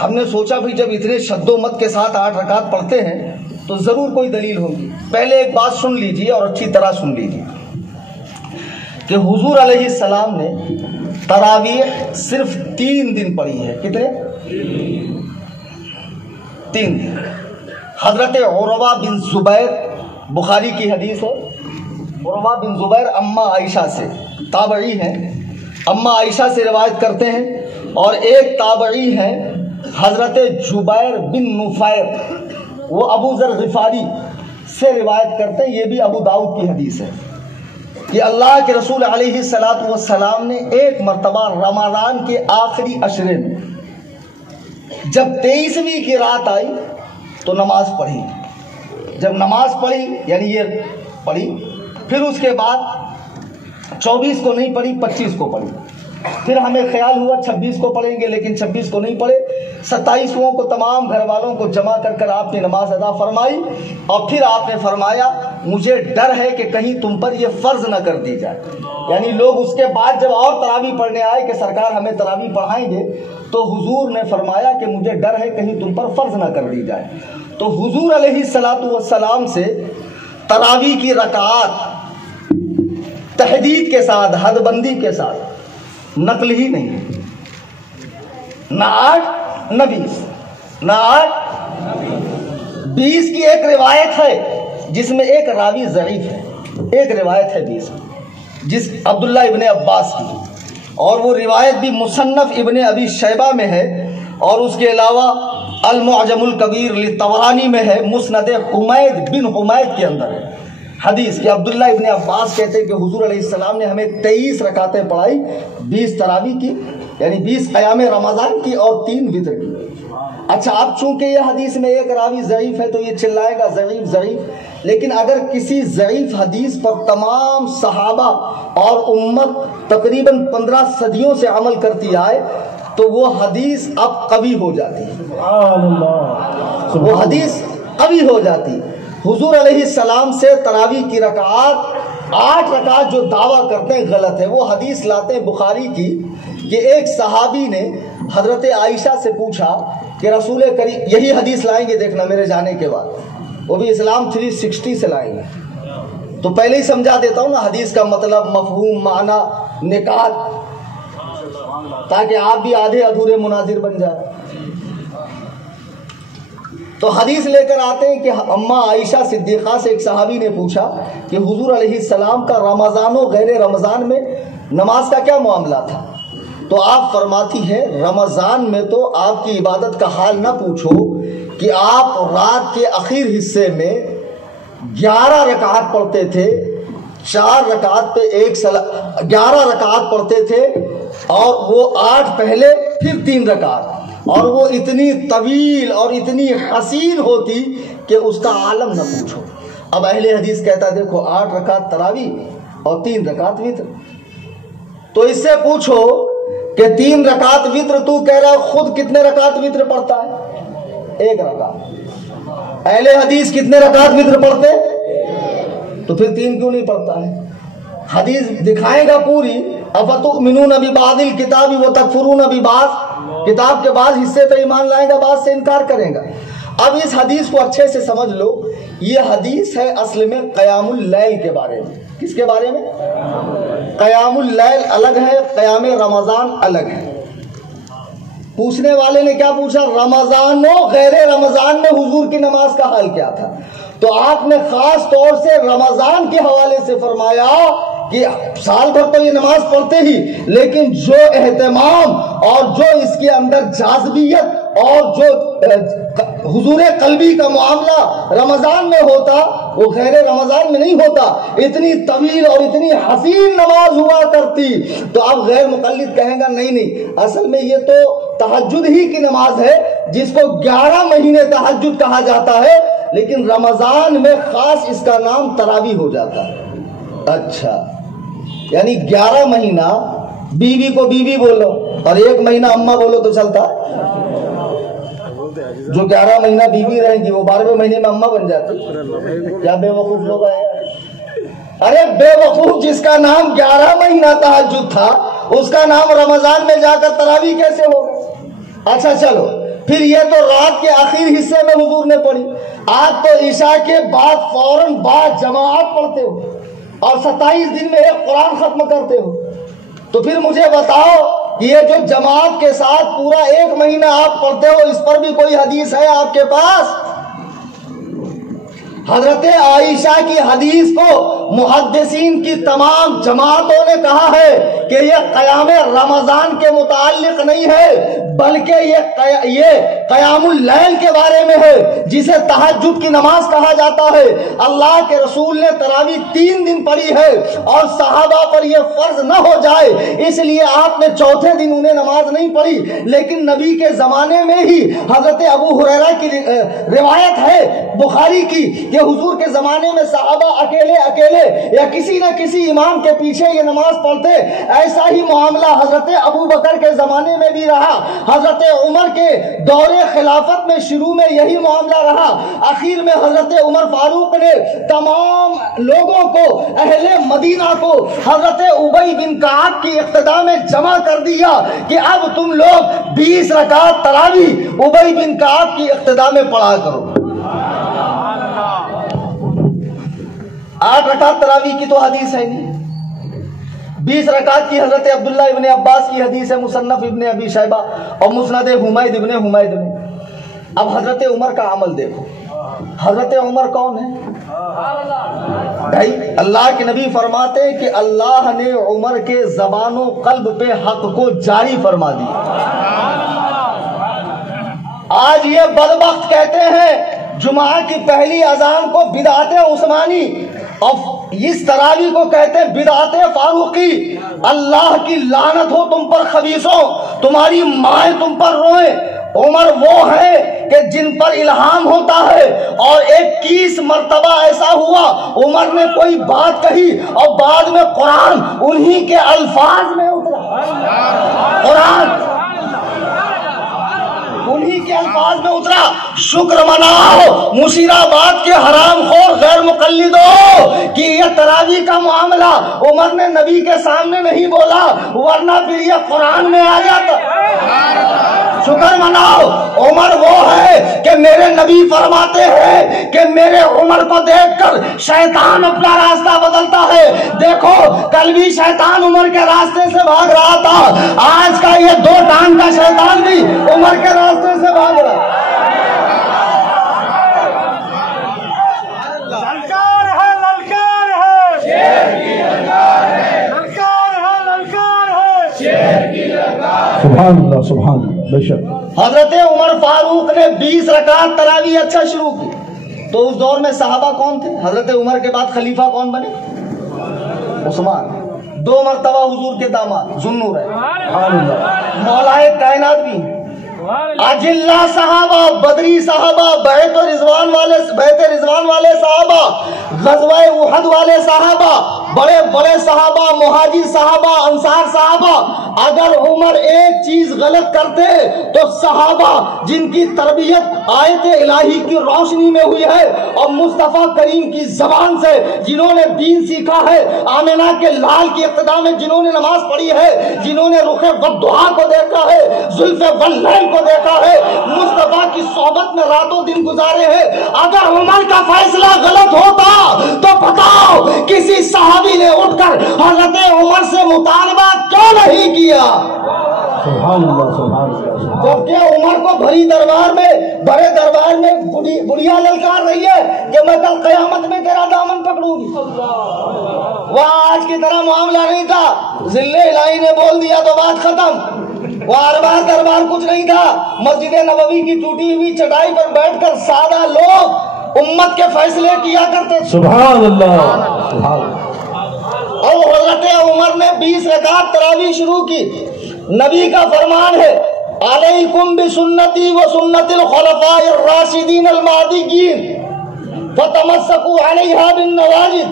ہم نے سوچا بھی جب اتنے شد و مت کے ساتھ 8 رکعت پڑھتے ہیں تو ضرور کوئی دلیل ہوگی۔ پہلے ایک بات سن لیجئے اور اچھی طرح سن لیجئے کہ حضور علیہ السلام نے تراویح صرف 3 دن پڑھی ہے۔ کتنے؟ 3 دن۔ حضرت عروہ بن زبیر، بخاری کی حدیث ہے، عروہ بن زبیر اماں عائشہ سے، تابعی ہیں، اماں عائشہ سے روایت کرتے ہیں، اور ایک تابعی ہیں حضرت جبیر بن نفیر، وہ ابو ذر غفاری سے روایت کرتے ہیں، یہ بھی ابو داؤد کی حدیث ہے کہ اللہ کے رسول علیہ السلام نے ایک مرتبہ رمضان کے آخری عشرے میں جب 23ویں کی رات آئی تو نماز پڑھی۔ جب نماز پڑھی یعنی یہ پڑھی، پھر اس کے بعد 24 کو نہیں پڑھی، 25 کو پڑھی۔ پھر ہمیں خیال ہوا 26 کو پڑھیں گے، لیکن 26 کو نہیں پڑھے۔ 27 کو تمام گھر والوں کو جمع کر کر آپ نے نماز ادا فرمائی، اور پھر آپ نے فرمایا مجھے ڈر ہے کہ کہیں تم پر یہ فرض نہ کر دی جائے۔ یعنی لوگ اس کے بعد جب اور تراویح پڑھنے آئے کہ سرکار ہمیں تراویح پڑھائیں گے، تو حضور نے فرمایا کہ مجھے ڈر ہے کہیں تم پر فرض نہ کر دی جائے۔ تو حضور علیہ السلام سے تراویح کی رکعات تحدید کے ساتھ، حد بندی کے ساتھ نقل ہی نہیں، نہ 8 نہ 20، نہ 8 20 کی ایک روایت ہے جس میں ایک راوی ضعیف ہے، ایک روایت ہے 20 جس عبداللہ ابن عباس کی، اور وہ روایت بھی مصنف ابن ابی شیبہ میں ہے، اور اس کے علاوہ المعجم الکبیر للطبرانی میں ہے، مسند حمید بن حمید کے اندر ہے حدیث کہ عبداللہ ابن عباس کہتے ہیں کہ حضور علیہ السلام نے ہمیں 23 رکعتیں پڑھائی، 20 تراویح کی یعنی 20 قیام رمضان کی اور 3 وتر کی۔ اچھا، اب چونکہ یہ حدیث میں ایک راوی ضعیف ہے تو یہ چلائے گا ضعیف ضعیف، لیکن اگر کسی ضعیف حدیث پر تمام صحابہ اور امت تقریباً 15 صدیوں سے عمل کرتی آئے تو وہ حدیث اب قوی ہو جاتی ہے، وہ حدیث قوی ہو جاتی۔ حضور علیہ السلام سے تراویح کی رکعات 8 رکعات جو دعویٰ کرتے ہیں غلط ہے۔ وہ حدیث لاتے ہیں بخاری کی کہ ایک صحابی نے حضرت عائشہ سے پوچھا کہ رسول کریم، یہی حدیث لائیں گے دیکھنا میرے جانے کے بعد، وہ بھی اسلام 360 سے لائیں گے، تو پہلے ہی سمجھا دیتا ہوں نا حدیث کا مطلب، مفہوم، معنی، نکات، تاکہ آپ بھی آدھے ادھورے مناظر بن جائیں۔ تو حدیث لے کر آتے ہیں کہ اماں عائشہ صدیقہ سے ایک صحابی نے پوچھا کہ حضور علیہ السلام کا رمضان و غیر رمضان میں نماز کا کیا معاملہ تھا؟ تو آپ فرماتی ہیں رمضان میں تو آپ کی عبادت کا حال نہ پوچھو کہ آپ رات کے اخیر حصے میں 11 رکعات پڑھتے تھے، 4 رکعت پہ 11 رکعات پڑھتے تھے، اور وہ 8 پہلے پھر 3 رکعت، اور وہ اتنی طویل اور اتنی حسین ہوتی کہ اس کا عالم نہ پوچھو۔ اب اہل حدیث کہتا دیکھو 8 رکعت تراویح اور 3 رکعت وتر، تو اس سے پوچھو کہ 3 رکعت وتر تو کہہ رہا ہے، خود کتنے رکعت وتر پڑھتا ہے؟ 1 رکعت۔ اہل حدیث کتنے رکعت وتر پڑھتے؟ تو پھر 3 کیوں نہیں پڑھتا ہے؟ حدیث دکھائے گا پوری، افتؤمنون ببعض الکتاب وتکفرون ببعض، کتاب کے بعض حصے پہ ایمان لائے گا، بعض سے انکار کریں گا۔ اب اس حدیث کو اچھے سے سمجھ لو، یہ حدیث ہے اصل میں قیام اللیل کے بارے میں۔ کس کے بارے میں؟ قیام اللیل الگ ہے، قیام رمضان الگ ہے۔ پوچھنے والے نے کیا پوچھا؟ رمضان و غیر رمضان میں حضور کی نماز کا حال کیا تھا؟ تو آپ نے خاص طور سے رمضان کے حوالے سے فرمایا کہ سال بھر تو یہ نماز پڑھتے ہی، لیکن جو اہتمام اور جو اس کے اندر جاذبیت اور جو حضور قلبی کا معاملہ رمضان میں ہوتا وہ غیر رمضان میں نہیں ہوتا۔ اتنی طویل اور اتنی حسین نماز ہوا کرتی۔ تو اب غیر مقلد کہیں گا نہیں، اصل میں یہ تو تہجد ہی کی نماز ہے جس کو 11 مہینے تہجد کہا جاتا ہے، لیکن رمضان میں خاص اس کا نام تراویح ہو جاتا ہے۔ اچھا، یعنی 11 مہینہ بیوی کو بیوی بولو اور 1 مہینہ اماں بولو تو چلتا؟ جو 11 مہینہ بیوی رہیں گی وہ 12ویں مہینے میں اماں بن جاتی؟ کیا بے وقوف لوگ آئے؟ ارے بے وقوف، جس کا نام 11 مہینہ تہجد تھا اس کا نام رمضان میں جا کر تراویح کیسے ہوگا؟ اچھا چلو، پھر یہ تو رات کے آخری حصے میں حضور نے پڑھی. آپ تو عشاء کے بعد فوراً بعد جماعت پڑھتے ہو اور 27 دن میں ایک قرآن ختم کرتے ہو. تو پھر مجھے بتاؤ یہ جو جماعت کے ساتھ پورا 1 مہینہ آپ پڑھتے ہو، اس پر بھی کوئی حدیث ہے آپ کے پاس؟ حضرت عائشہ کی حدیث کو محدثین کی تمام جماعتوں نے کہا ہے کہ یہ قیام رمضان کے متعلق نہیں ہے، بلکہ یہ قیام اللیل کے بارے میں ہے، جسے تہجد کی نماز کہا جاتا ہے. اللہ کے رسول نے تراویح 3 دن پڑھی ہے اور صحابہ پر یہ فرض نہ ہو جائے اس لیے آپ نے چوتھے دن انہیں نماز نہیں پڑھی. لیکن نبی کے زمانے میں ہی حضرت ابو ہریرہ کی روایت ہے بخاری کی کہ حضور کے زمانے میں صحابہ اکیلے یا کسی نہ کسی امام کے پیچھے یہ نماز پڑھتے. ایسا ہی معاملہ حضرت ابو بکر کے زمانے میں بھی رہا، حضرت عمر کے دور خلافت میں شروع میں یہی معاملہ رہا. آخر میں حضرت عمر فاروق نے تمام لوگوں کو، اہل مدینہ کو حضرت ابی بن کعب کی اقتداء میں جمع کر دیا کہ اب تم لوگ 20 رکعت تراویح ابی بن کعب کی اقتداء میں پڑھا کرو. 8 رکعت تراویح کی تو حدیث ہے نہیں. 20 رکعت کی حضرت عبداللہ ابن عباس کی حدیث ہے مصنف ابن ابی شیبہ اور مسند حمید ابن حمید میں. اب حضرت عمر کا عمل دیکھو. حضرت عمر کون ہے بھائی؟ اللہ کے نبی فرماتے ہیں کہ اللہ نے عمر کے زبان و قلب پہ حق کو جاری فرما دیا. آج یہ بدبخت کہتے ہیں جمعہ کی پہلی اذان کو بدعت عثمانی اور اس تراویح کو کہتے ہیں بدعت فاروقی. اللہ کی لعنت ہو تم پر خبیثوں، تمہاری مائیں تم پر روئیں. عمر وہ ہے کہ جن پر الہام ہوتا ہے اور 21 مرتبہ ایسا ہوا عمر نے کوئی بات کہی اور بعد میں قرآن انہی کے الفاظ میں اترا. قرآن انہی کے الفاظ میں اترا. شکر مناؤ مشیرآباد کے حرام خور غیر مقلدو کہ یہ تراویح کا معاملہ عمر نے نبی کے سامنے نہیں بولا، ورنہ پھر یہ قرآن میں آ جاتا. شکر مناؤ عمر وہ ہے کہ میرے نبی فرماتے ہیں کہ میرے عمر کو دیکھ کر شیطان اپنا راستہ بدلتا ہے. دیکھو کل بھی شیطان عمر کے راستے سے بھاگ رہا تھا، آج کا یہ 2 ٹانگ کا شیطان بھی عمر کے راستے سے بھاگ رہا ہے. سبحان اللہ سبحان اللہ. بے شک حضرت عمر فاروق نے 20 رکعت تراویح اچھا شروع کی تو اس دور میں صحابہ کون تھے؟ حضرت عمر کے بعد خلیفہ کون بنے؟ عثمان. 2 مرتبہ حضور کے داماد ذوالنور ہے، مولائے کائنات بھی، اجلہ صحابہ، بدری صحابہ، بیعت رضوان والے صحابہ، غزوہ احد والے صحابہ، بڑے بڑے صحابہ، مہاجر صحابہ، انصار صحابہ. اگر عمر ایک چیز غلط کرتے تو صحابہ جن کی تربیت آیت الہی کی روشنی میں ہوئی ہے اور مصطفیٰ کریم کی زبان سے جنہوں نے دین سیکھا ہے، آمنہ کے لال کی اقتداء میں جنہوں نے نماز پڑھی ہے، جنہوں نے رخ والضحیٰ کو دیکھا ہے، زلف واللیل کو دیکھا ہے، مصطفیٰ کی صحبت میں راتوں دن گزارے ہیں، اگر عمر کا فیصلہ غلط ہوتا تو بتاؤ کسی صحابی نے اٹھ کر حضرت عمر سے مطالبہ کیوں نہیں کیا؟ سبحان اللہ سبحان اللہ. جبکہ عمر کو بڑے دربار میں بڑھیا للکار رہی ہے کہ میں کل قیامت میں تیرا دامن پکڑوں گی. وہ آج کی طرح معاملہ نہیں تھا، ذل الہی نے بول دیا تو بات ختم. وہ دربار کچھ نہیں تھا. مسجد نبوی کی ٹوٹی ہوئی چٹائی پر بیٹھ کر سادہ لوگ امت کے فیصلے کیا کرتے. سبحان اللہ سبحان اللہ. اور حضرت عمر نے 20 رکعت تراویح شروع کی. نبی کا فرمان ہے علیکم بسنتی و سنت الخلفاء الراشدین المہدیین فتمسکوا علیہا بالنواجذ،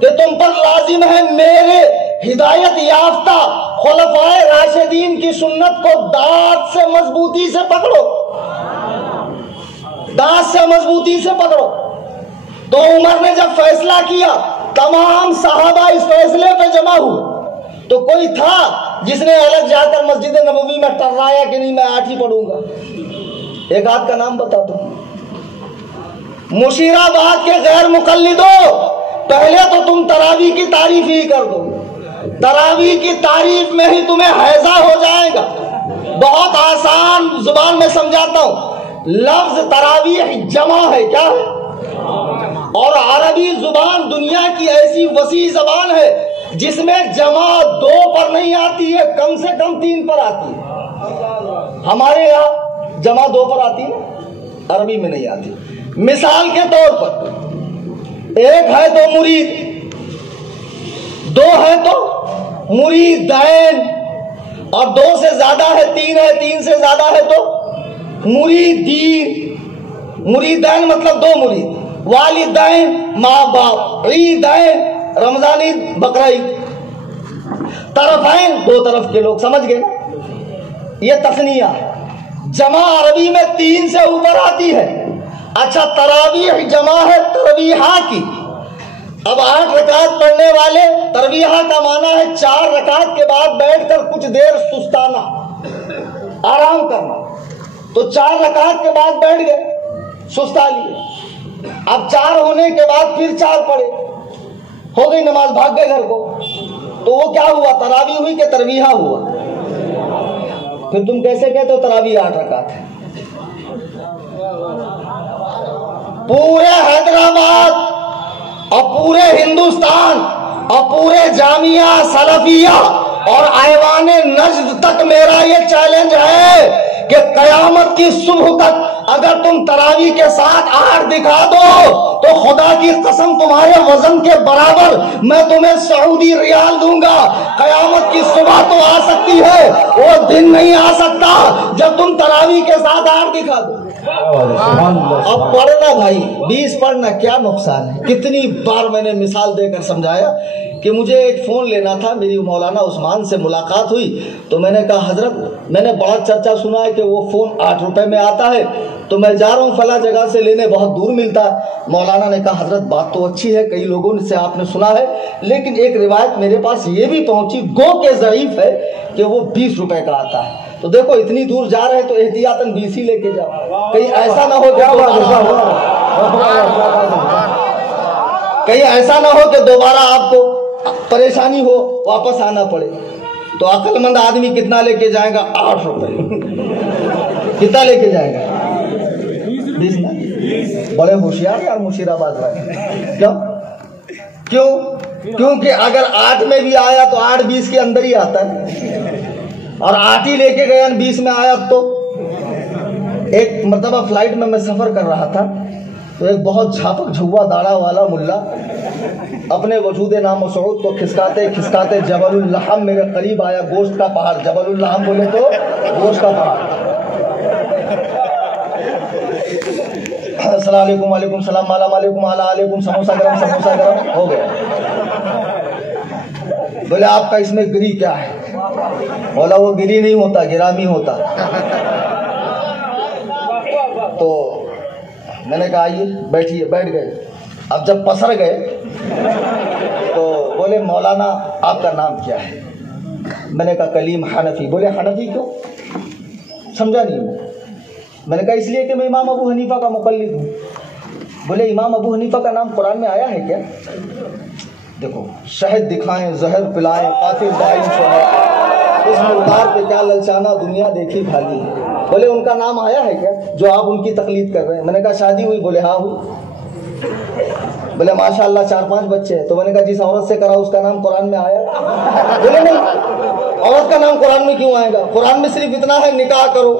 کہ تم پر لازم ہے میرے ہدایت یافتہ خلفاء راشدین کی سنت کو دانت سے مضبوطی سے پکڑو، دانت سے مضبوطی سے پکڑو. تو عمر نے جب فیصلہ کیا تمام صحابہ اس فیصلے پہ جمع ہوئے تو کوئی تھا جس نے الگ جا کر مسجد نبوی میں ٹررایا کہ نہیں میں 8 ہی پڑھوں گا؟ ایک آدھ کا نام بتا دو۔ مشیر آباد کے غیر مقلدو، پہلے تو تم تراویح کی تعریف ہی کر دو، تراویح کی تعریف میں ہی تمہیں حیضہ ہو جائے گا۔ بہت آسان زبان میں سمجھاتا ہوں، لفظ تراویح جمع ہے، کیا ہے؟ اور عربی زبان دنیا کی ایسی وسیع زبان ہے جس میں جمع 2 پر نہیں آتی ہے، کم سے کم 3 پر آتی ہے۔ ہمارے یہاں جمع 2 پر آتی ہے، عربی میں نہیں آتی۔ مثال کے طور پر 1 ہے تو مرید، 2 ہے تو مریدین، اور 2 سے زیادہ ہے 3 ہے، 3 سے زیادہ ہے تو مریدین۔ مریدین مطلب 2 مرید، والدین ماں باپ، عیدین رمضان عید بقرہ عید، طرفین 2 طرف کے لوگ، سمجھ گئے؟ یہ تثنیہ ہے۔ جمع عربی میں 3 سے اوپر آتی ہے۔ اچھا تراویح جمع ہے ترویحہ کی۔ اب 8 رکعت پڑھنے والے، ترویحہ کا معنی ہے 4 رکعت کے بعد بیٹھ کر کچھ دیر سستانا، آرام کرنا۔ تو 4 رکعت کے بعد بیٹھ گئے، سستا لیے۔ اب 4 ہونے کے بعد پھر 4 پڑھے، ہو گئی نماز، بھاگ گئے گھر کو۔ تو وہ کیا ہوا؟ تراویح ہوئی کہ ترویحہ ہوا؟ پھر تم کیسے کہتے ہو تراویح 8 رکعت ہے؟ پورے حیدرآباد اور پورے ہندوستان اور پورے جامعہ سلفیہ اور ایوان نجد تک میرا یہ چیلنج ہے کہ قیامت کی صبح تک اگر تم تراویح کے ساتھ 8 دکھا دو تو خدا کی قسم تمہارے وزن کے برابر میں تمہیں سعودی ریال دوں گا۔ قیامت کی صبح تو آ سکتی ہے، وہ دن نہیں آ سکتا جب تم تراویح کے ساتھ 8 دکھا دو۔ اب پڑھنا بھائی 20 پڑھنا کیا نقصان ہے؟ کتنی بار میں نے مثال دے کر سمجھایا کہ مجھے ایک فون لینا تھا، میری مولانا عثمان سے ملاقات ہوئی تو میں نے کہا حضرت میں نے بڑا چرچا سنا ہے کہ وہ فون 8 روپے میں آتا ہے، تو میں جا رہا ہوں فلاں جگہ سے لینے، بہت دور ملتا ہے۔ مولانا نے کہا حضرت بات تو اچھی ہے، کئی لوگوں سے آپ نے سنا ہے، لیکن ایک روایت میرے پاس یہ بھی پہنچی گو کہ ضعیف ہے کہ وہ 20 روپے کا آتا ہے۔ تو دیکھو اتنی دور جا رہے ہیں تو احتیاطاً 20 ہی لے کے جاؤ، کہیں ایسا نہ ہو کہیں ایسا نہ ہو کہ دوبارہ آپ کو پریشانی ہو، واپس آنا پڑے۔ تو عقل مند آدمی کتنا لے کے جائے گا؟ 8 روپے۔ کتنا لے کے جائے گا؟ 20۔ بڑے ہوشیار یار مشیر آباد والے۔ کیوں؟ کیونکہ اگر 8 میں بھی آیا تو 8 20 کے اندر ہی آتا ہے، اور 8 ہی لے کے گیا 20 میں آیا تو۔ ایک مرتبہ فلائٹ میں سفر کر رہا تھا تو ایک بہت جھاپک جھوا داڑھا والا ملا اپنے وجود نامسعود کو کھسکاتے کھسکاتے جبل اللحم میرے قریب آیا، گوشت کا پہاڑ، جبل اللحم بولے تو گوشت کا پہاڑ۔ السلام علیکم، وعلیکم السلام، مالا علیکم، مالا علیکم، سموسا گرم، سموسا گرم، ہو گیا۔ بولے آپ کا اس میں گری کیا ہے؟ بولا وہ گری نہیں ہوتا، گرامی ہوتا۔ تو میں نے کہا آئیے بیٹھیے، بیٹھ گئے۔ اب جب پسر گئے تو بولے مولانا آپ کا نام کیا ہے؟ میں نے کہا کلیم حنفی۔ بولے حنفی کیوں؟ سمجھا نہیں۔ میں نے کہا اس لیے کہ میں امام ابو حنیفہ کا مقلد ہوں۔ بولے امام ابو حنیفہ کا نام قرآن میں آیا ہے کیا؟ دیکھو شہد دکھائیں، زہر پلائیں، قاتل دائم سنائیں، اس مردار پہ کیا للچانا، دنیا دیکھی بھالی ہے۔ بولے ان کا نام آیا ہے کیا جو آپ ان کی تقلید کر رہے ہیں؟ میں نے کہا شادی ہوئی؟ بولے ہاں ہوئی۔ بولے ماشاءاللہ 4-5 بچے ہیں۔ تو میں نے کہا جس عورت سے کرا اس کا نام قرآن میں آیا؟ بولے نہیں، عورت کا نام قرآن میں کیوں آئے گا؟ قرآن میں صرف اتنا ہے نکاح کرو۔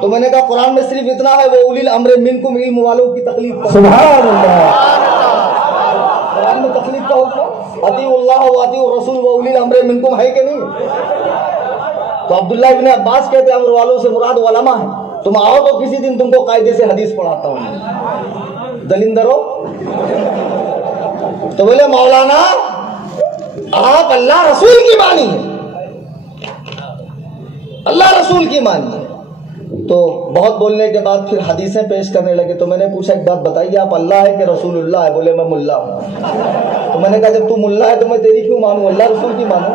تو میں نے کہا قرآن میں صرف اتنا ہے وہ اولی الامر منکم، علم والوں کی تقلید کرو۔ سبحان اللہ۔ قرآن میں تقلید کا حکم، اطیعوا اللہ و اطیعوا الرسول و اولی الامر منکم ہے کہ نہیں؟ تو عبداللہ ابن عباس کہتے ہیں امر والوں سے مراد علماء ہے۔ تم آؤ تو کسی دن تم کو قاعدے سے حدیث پڑھاتا ہوں، دلندرو۔ تو بولے مولانا آپ اللہ رسول کی مانی ہے، اللہ رسول کی مانی ہے۔ تو بہت بولنے کے بعد پھر حدیثیں پیش کرنے لگے۔ تو میں نے پوچھا ایک بات بتائیے آپ اللہ ہے کہ رسول اللہ ہے؟ بولے میں ملا ہوں۔ تو میں نے کہا جب تو ملا ہے تو میں تیری کیوں مانوں، اللہ رسول کی مانوں۔